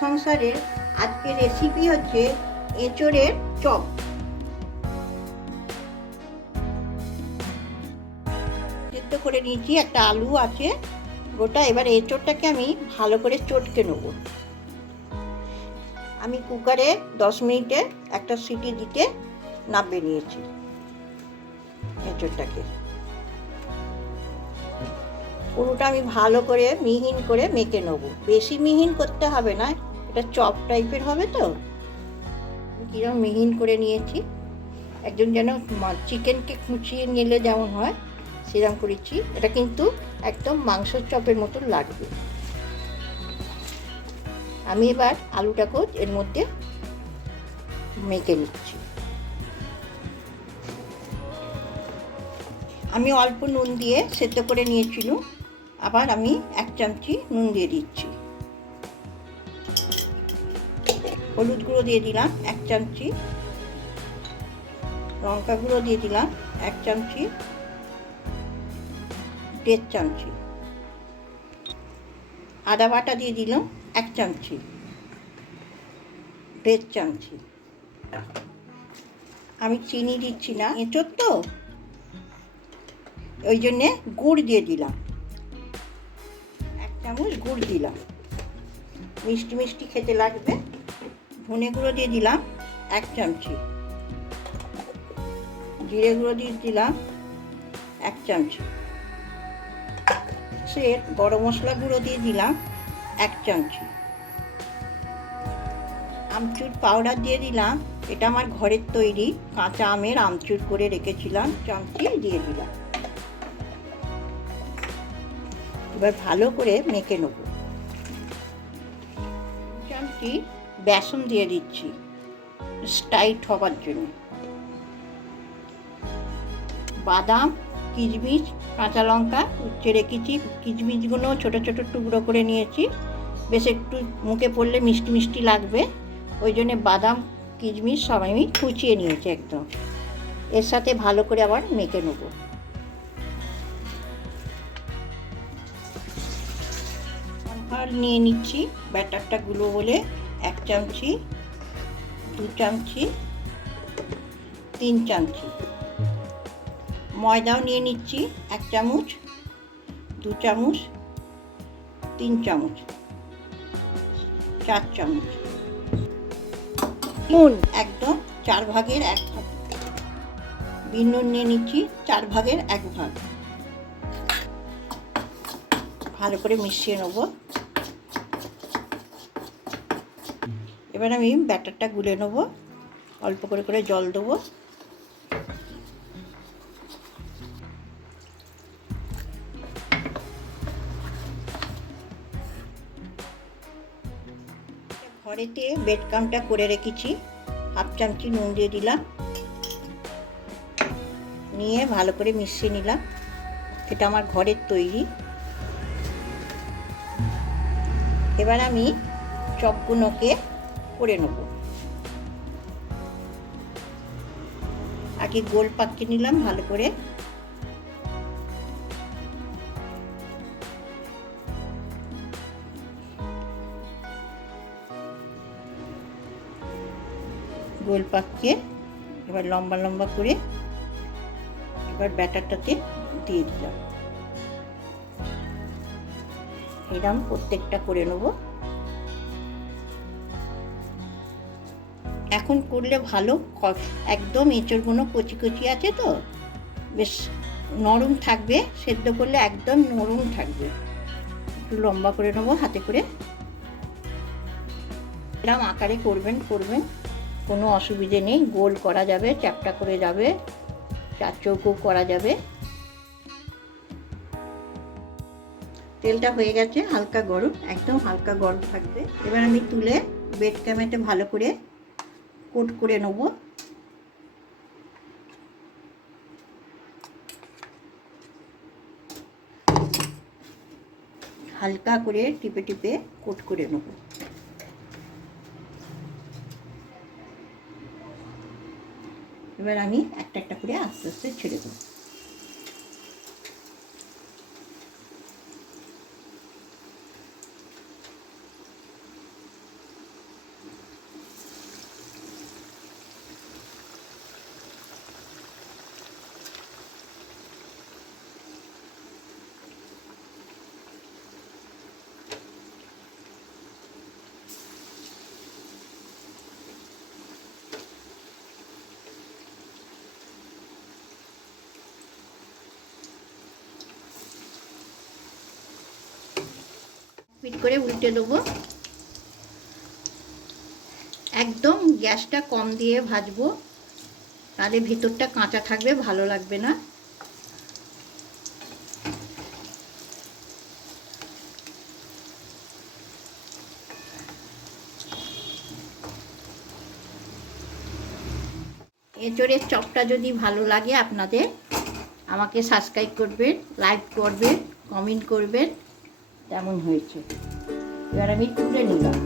সংসারের আজকের রেসিপি হচ্ছে এঁচোড়ের চপ। সেদ্ধ করে নিয়েছি, একটা আলু আছে গোটা। এবার এঁচোড়টাকে আমি ভালো করে চটকে নেব। আমি কুকারে 10 মিনিটে একটা সিটি দিতে নামিয়ে নিয়েছি এঁচোড়টাকে। পুরোটা আমি ভালো করে মিহিন করে মেখে নেব। বেশি মিহিন করতে হবে না, এটা চপ টাইপের হবে তো। কিরকম মিহিন করে নিয়েছি, একজন যেন চিকেনকে খুঁচিয়ে নিলে যেমন হয় সেরকম করেছি। এটা কিন্তু একদম মাংসের চপের মতো লাগবে। আমি এবার আলুটাকেও এর মধ্যে মেখে নিচ্ছি। আমি অল্প নুন দিয়ে সেদ্ধ করে নিয়েছিল, আবার আমি 1 চামচি নুন দিয়ে দিচ্ছি। হলুদ গুঁড়ো দিয়ে দিলাম 1 চামচি, লঙ্কা গুঁড়ো দিয়ে দিলাম 1 চামচি, 1.5 চামচি, আদা বাটা দিয়ে দিলাম 1 চামচি, 1.5 চামচি। আমি চিনি দিচ্ছি না, এঁচোড় তো ওই জন্যে গুড় দিয়ে দিলাম, 1 চামচ গুড় দিলাম, মিষ্টি মিষ্টি খেতে লাগবে। ধনে গুঁড়ো দিয়ে দিলাম 1 চামচি, জিরে গুঁড়ো দিয়ে দিলাম 1 চামচি, গরম মশলা গুঁড়ো দিয়ে দিলাম 1 চামচি, আমচুর পাউডার দিয়ে দিলাম। এটা আমার ঘরের তৈরি কাঁচা আমের আমচুর করে রেখেছিলাম, চামচি দিয়ে দিলাম। এবার ভালো করে মেখে নেব। চামচি বেসন দিয়ে দিচ্ছি টাইট হবার জন্য। বাদাম, কিশমিশ, কাঁচা লঙ্কা উচ্ছে রেখেছি, কিশমিশগুলো ছোট ছোট টুকরো করে নিয়েছি। বেশ একটু মুখে পড়লে মিষ্টি মিষ্টি লাগবে, ওই জন্য বাদাম কিশমিশ সব আমি কুচিয়ে নিয়েছি একদম। এর সাথে ভালো করে আবার মেখে নেব। কর্নফ্লাওয়ার নিয়ে নিচ্ছি, ব্যাটারটা গুলো বলে 1 চামচি, 2 চামচি, 3 চামচি। ময়দাও নিয়ে নিচ্ছি 1 চামচ, 2 চামচ, 3 চামচ, 4 চামচ। নুন একদম 4 ভাগের 1 ভাগ। বিন নুন নিয়ে নিচ্ছি 4 ভাগের 1 ভাগ। ভালো করে মিশিয়ে নেব। এবার আমি ব্যাটারটা গুলে নেব, অল্প করে করে জল দেবো। ঘরেতে ব্রেড ক্রাম্বটা করে রেখেছি, 1/2 চামচি নুন দিয়ে দিলাম, নিয়ে ভালো করে মিশিয়ে নিলাম। এটা আমার ঘরের তৈরি। এবার আমি চপগুলোকে করে নেব। আগে গোল পাকিয়ে নিলাম ভালো করে। গোল পাকিয়ে এবার লম্বা লম্বা করে এবার ব্যাটারটাতে দিয়ে দিলাম। এরকম প্রত্যেকটা করে নেব। এখন করলে ভালো, একদম এঁচোড়গুলো কচি কচি আছে তো, বেশ নরম থাকবে। সেদ্ধ করলে একদম নরম থাকবে। একটু লম্বা করে নেবো হাতে করে। এরকম আকারে করবেন, কোনো অসুবিধে নেই। গোল করা যাবে, চ্যাপ্টা করে যাবে, 4 চৌকো করা যাবে। তেলটা হয়ে গেছে, হালকা গরম, একদম হালকা গরম থাকবে। এবার আমি তুলে ব্রেড ক্রাম্বে ভালো করে কোট করে নেব। হালকা করে টিপে টিপে কোট করে নেব। এবার আমি একটা একটা করে আস্তে আস্তে ছেড়ে দেবো। পিট করে উল্টে দেবো। একদম গ্যাসটা কম দিয়ে ভাজবো, তাহলে ভেতরটা কাঁচা থাকবে, ভালো লাগবে না। এঁচোড়ের চপটা যদি ভালো লাগে আপনাদের, আমাকে সাবস্ক্রাইব করবেন, লাইক করবেন, কমেন্ট করবেন। কেমন হয়েছে এবার আমি তুলে নিলাম।